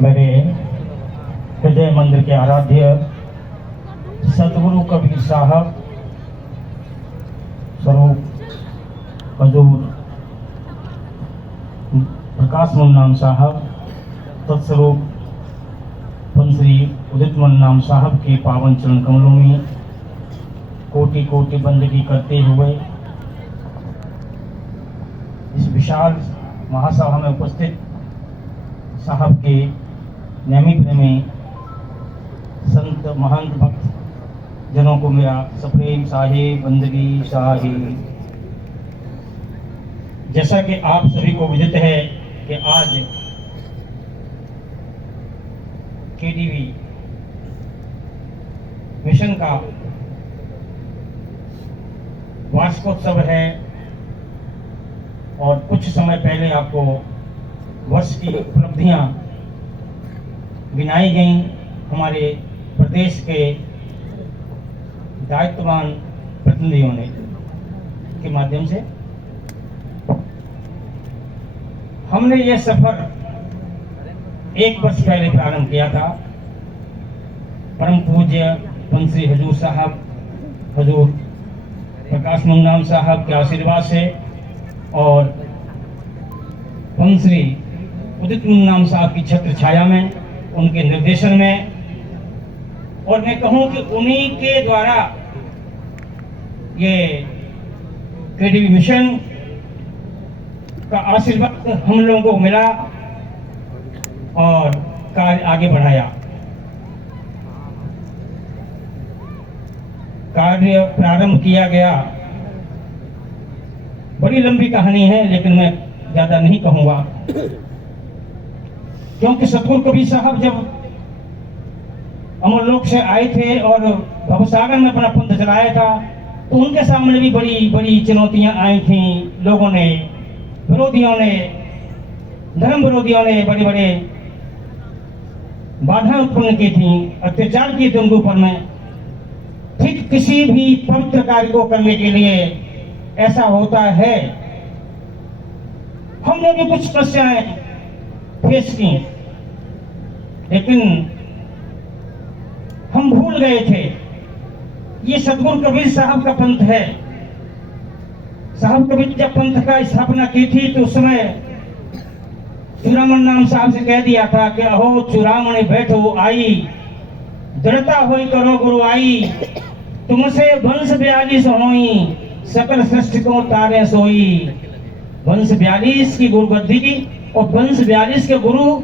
मेरे हृदय मंदिर के आराध्य सतगुरु कबीर साहब स्वरूप हजूर प्रकाश मुन्नाम साहब तत्स्वरूप पंसरी उदित मुन्नाम साहब के पावन चरण कमलों में कोटि कोटि बंदगी करते हुए इस विशाल महासभा में उपस्थित साहब के नैमित में संत महंत भक्त जनों को मेरा सप्रेम साहिब बंदगी साहिब। जैसा कि आप सभी को विदित है कि आज केडीवी मिशन का वार्षिकोत्सव है और कुछ समय पहले आपको वर्ष की उपलब्धियां गिनाई गई हमारे प्रदेश के दायित्ववान प्रतिनिधियों ने के माध्यम से। हमने यह सफर 1 वर्ष पहले प्रारंभ किया था। परम पूज्य पंसरी हजूर साहब हजूर प्रकाश मुन्नाम साहब के आशीर्वाद से और पंसरी उदित मुन्नाम साहब की छत्र छाया में उनके निर्देशन में और मैं कहूं कि उन्हीं के द्वारा ये केडीवी मिशन का आशीर्वाद हम लोगों को मिला और कार्य आगे बढ़ाया। कार्य प्रारंभ किया गया। बड़ी लंबी कहानी है लेकिन मैं ज्यादा नहीं कहूंगा, क्योंकि सतगुरु कबीर साहब जब अमरलोक से आए थे और भवसागर में अपना पंथ चलाया था तो उनके सामने भी बड़ी बड़ी चुनौतियां आई थी। लोगों ने, विरोधियों ने, धर्म विरोधियों ने बड़े बड़े बाधाएं उत्पन्न की थी, अत्याचार किए थे उनके ऊपर में। ठीक किसी भी पवित्र कार्य को करने के लिए ऐसा होता है। हमने भी कुछ समस्याएं फेस की, लेकिन हम भूल गए थे ये सतगुरु कबीर साहब का पंथ है। साहब कबीर जब पंथ का स्थापना की थी तो उस समय चूड़ामण नाम साहब से कह दिया था कि अहो चूड़ामणि बैठो आई, दृढ़ता होई करो गुरु आई, तुमसे वंश 42 होई, सकल सृष्टि को तारे सोई। वंश 42 की गुरु गद्दी की और वंश 42 के गुरु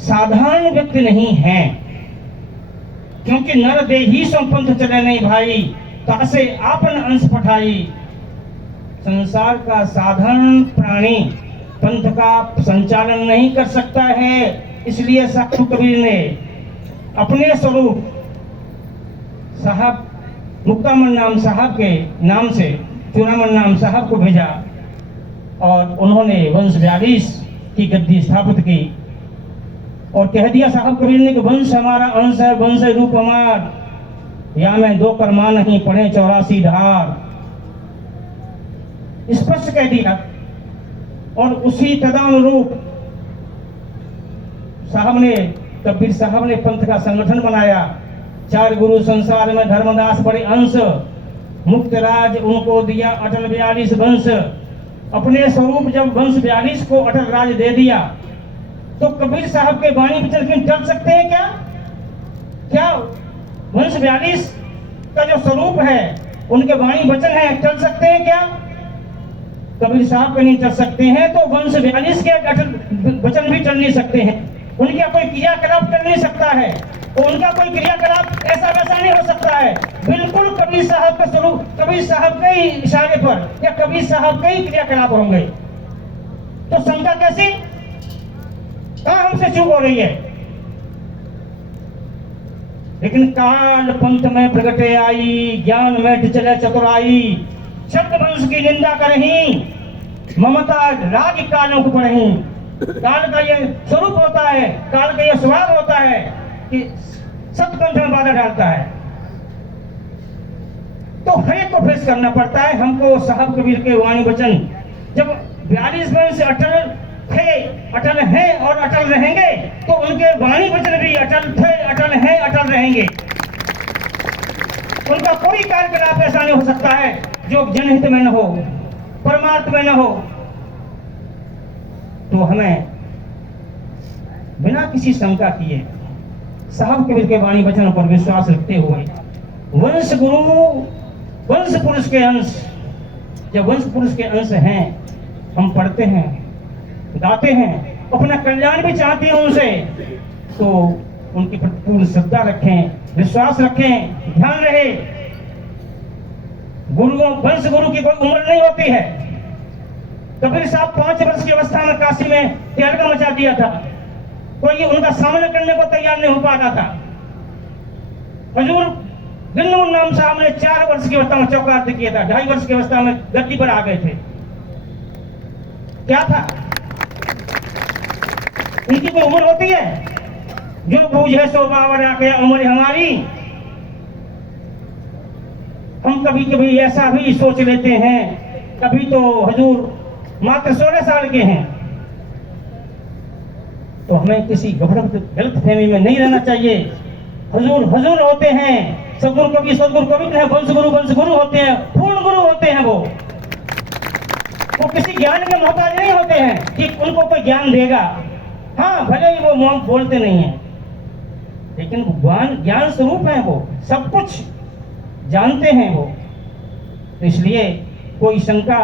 साधारण व्यक्ति नहीं है, क्योंकि नर देही सो पंथ चले नहीं भाई, तासे आपन अंश पठाई। संसार का साधारण प्राणी पंथ का संचालन नहीं कर सकता है, इसलिए साधु कबीर ने अपने स्वरूप साहब मुक्तामण नाम साहब के नाम से चूड़ामण नाम साहब को भेजा और उन्होंने वंश 42 की गद्दी स्थापित की और कह दिया साहब कबीर ने कि वंश हमारा अंश है, वंश रूप हमार, या मैं 2 कर्मा नहीं पढ़े 84 धार, स्पष्ट कह दिया। और उसी तदानुरूप साहब ने, कबीर साहब ने पंथ का संगठन बनाया। 4 गुरु संसार में धर्मदास बड़े अंश, मुक्त राज उनको दिया अटल 42 वंश। अपने स्वरूप जब वंश 42 को अटल राज दे दिया तो कबीर साहब के वाणी विचल चल सकते हैं क्या? क्या वंश 42 का जो स्वरूप है उनके वाणी वचन है, चल सकते हैं क्या? कबीर साहब के नहीं चल सकते हैं तो वंश 42 के अटल वचन भी चल नहीं सकते हैं। उनका कोई क्रियाकलाप कर नहीं सकता है, उनका कोई क्रियाकलाप ऐसा वैसा नहीं हो सकता है। बिल्कुल कबीर साहब का स्वरूप, कबीर साहब के ही इशारे पर या कबीर साहब के ही क्रियाकलाप होंगे। तो शंका कैसी? कहां हमसे चूक हो रही है? लेकिन काल पंथ में प्रगटे आई, ज्ञान में चले चतुराई, शब्द वंश की निंदा करही, ममता राग कालों को पढ़ही। काल का ये स्वरूप होता है, काल का ये स्वभाव होता है कि सत्पंथ में बाधा डालता है, तो हर एक को फेस करना पड़ता है। हमको साहब कबीर के वाणी वचन जब 42 वर्ष से अटल थे अटल हैं और अटल रहेंगे, तो उनके वाणी वचन भी अटल थे, अटल हैं, अटल रहेंगे। उनका कोई कार्यकलाप ऐसा नहीं हो सकता है जो जनहित में न हो, परमार्थ में न हो। तो हमें बिना किसी शंका किए साहब के वाणी वचनों पर विश्वास रखते हुए वंश गुरु, वंश पुरुष के अंश, जब वंश पुरुष के अंश हैं, हम पढ़ते हैं, गाते हैं, अपना कल्याण भी चाहते हैं उनसे, तो उनकी प्रति पूर्ण श्रद्धा रखें, विश्वास रखें, ध्यान रहे। गुरुओं, वंश गुरु की कोई उम्र नहीं होती है। कबीर साहब 5 वर्ष की अवस्था में काशी में त्याग मचा दिया था, कोई उनका सामना करने को तैयार नहीं हो पाता था। हजूर गन्नूर नाम साहब ने 4 वर्ष की अवस्था में चौकार्य किया था, 2.5 वर्ष की अवस्था में गद्दी पर आ गए थे। क्या था? उनकी कोई उम्र होती है? जो बूझे सो बावर आके उम्र हमारी। हम कभी कभी ऐसा भी सोच लेते हैं, कभी तो हजूर मात्र 16 साल के हैं। तो हमें किसी गलतफहमी में नहीं रहना चाहिए। हजूर हजूर होते हैं, सदगुरु कभी सदगुरु कभी नहीं, वंश गुरु होते हैं, पूर्ण गुरु होते हैं। वो किसी ज्ञान के मोहताज नहीं होते हैं कि उनको कोई ज्ञान देगा। हाँ, भले ही वो मुंह बोलते नहीं है, लेकिन ज्ञान स्वरूप है, वो सब कुछ जानते हैं वो। तो इसलिए कोई शंका,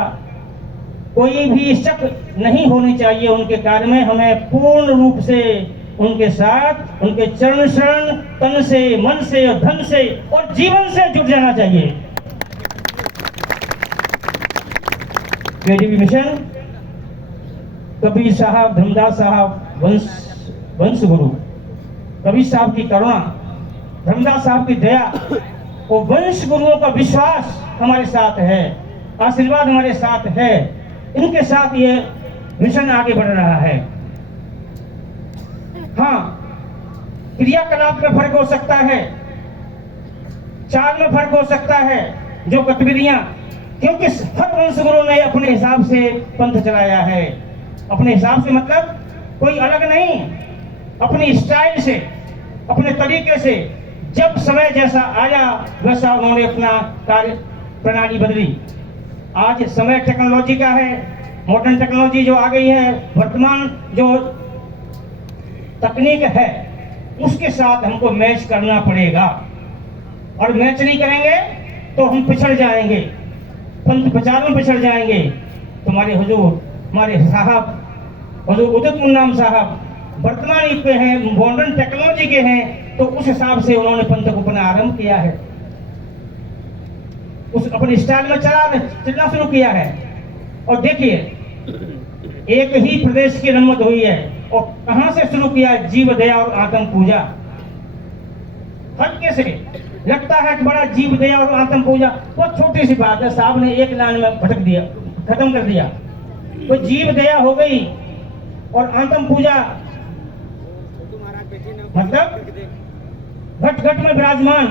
कोई भी शक नहीं होनी चाहिए उनके कार्य में। हमें पूर्ण रूप से उनके साथ, उनके चरण शरण, तन से, मन से, धन से और जीवन से जुड़ जाना चाहिए। केडीबी मिशन, कबीर साहब, धर्मदास साहब, वंश गुरु, कबीर साहब की करुणा, धर्मदास साहब की दया और वंश गुरुओं का विश्वास हमारे साथ है, आशीर्वाद हमारे साथ है। इनके साथ ये मिशन आगे बढ़ रहा है। हाँ, क्रियाकलाप में फर्क हो सकता है, चाल में फर्क हो सकता है, जो गतिविधियां, क्योंकि हर वंश गुरु ने अपने हिसाब से पंथ चलाया है। अपने हिसाब से मतलब कोई अलग नहीं, अपनी स्टाइल से, अपने तरीके से, जब समय जैसा आया वैसा उन्होंने अपना कार्य प्रणाली बदली। आज समय टेक्नोलॉजी का है, मॉडर्न टेक्नोलॉजी जो आ गई है, वर्तमान जो तकनीक है, उसके साथ हमको मैच करना पड़ेगा। और मैच नहीं करेंगे तो हम पिछड़ जाएंगे, पंथ प्रचार में पिछड़ जाएंगे। तुम्हारे हुजूर, हमारे साहब हुजूर उदित मुन्नाम साहब वर्तमान युग के हैं, मॉडर्न टेक्नोलॉजी के हैं, तो उस हिसाब से उन्होंने पंथ को अपना आरंभ किया है, उस अपने स्टाइल में चलना शुरू किया है। और देखिए, एक ही प्रदेश की रमत हुई है और कहां से शुरू किया? जीव दया और आत्म पूजा। हल्के से लगता है कि बड़ा जीव दया और आत्म पूजा, बहुत छोटी सी बात है, साहब ने एक लाइन में भटक दिया, खत्म कर दिया। तो जीव दया हो गई और आत्म पूजा मतलब घट घट में विराजमान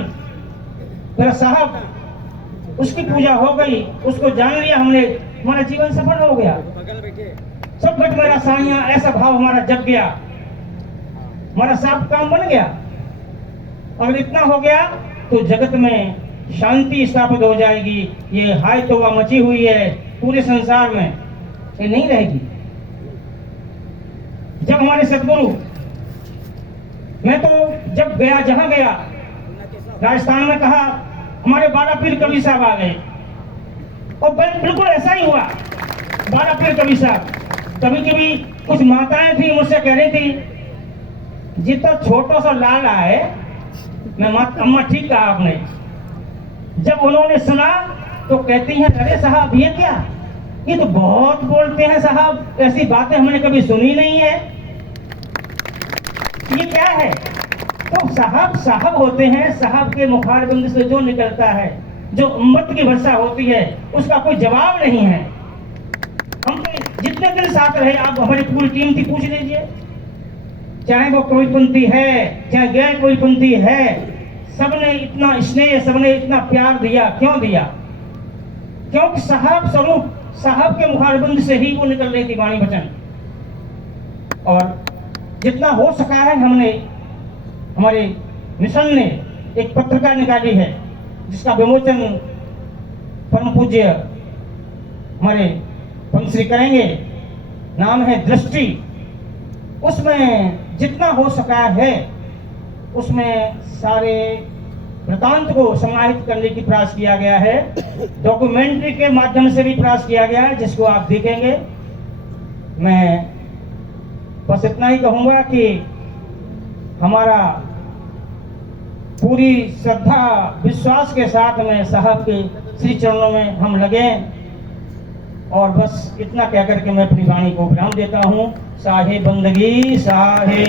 मेरा साहब, उसकी पूजा हो गई, उसको जान लिया हमने, हमारा जीवन सफल हो गया। सब घट मेरा साइया, ऐसा भाव हमारा जग गया, हमारा साफ काम बन गया। अगर इतना हो गया तो जगत में शांति स्थापित हो जाएगी। ये हाय तौबा मची हुई है पूरे संसार में, ये नहीं रहेगी। जब हमारे सदगुरु, मैं तो जब गया, जहां गया राजस्थान में, कहा हमारे 12 पीर कबीर साहब आ गए, और बिल्कुल ऐसा ही हुआ। 12 पीर कबीर साहब, कभी कभी कुछ माताएं थी मुझसे कह रही थी, जितना छोटा सा लाल है, मैं अम्मा ठीक कहा आपने। जब उन्होंने सुना तो कहती हैं, अरे साहब ये क्या, ये तो बहुत बोलते हैं साहब, ऐसी बातें हमने कभी सुनी नहीं है, ये क्या है? तो साहब साहब होते हैं, साहब के मुखारबिंद से जो निकलता है, जो उम्मत की वर्षा होती है, उसका कोई जवाब नहीं है। हम तो जितने दिन साथ रहे, आप हमारी पूरी टीम थी, पूछ लीजिए, चाहे वो कोई पंथी है, चाहे गैर कोई पंथी है, सबने इतना स्नेह, सबने इतना प्यार दिया। क्यों दिया? क्योंकि साहब स्वरूप, साहब के मुखारबिंद से ही वो निकल रही थी वाणी वचन। और जितना हो सका है हमने, हमारे मिशन ने एक पत्रिका निकाली है जिसका विमोचन परम पूज्य हमारे पंथश्री करेंगे। नाम है दृष्टि। उसमें जितना हो सका है उसमें सारे वृतांत को समाहित करने की प्रयास किया गया है। डॉक्यूमेंट्री के माध्यम से भी प्रयास किया गया है जिसको आप देखेंगे। मैं बस इतना ही कहूँगा कि हमारा पूरी श्रद्धा विश्वास के साथ में साहब के श्री चरणों में हम लगे। और बस इतना कहकर के मैं अपनी वाणी को विराम देता हूँ। साहे बंदगी साहे।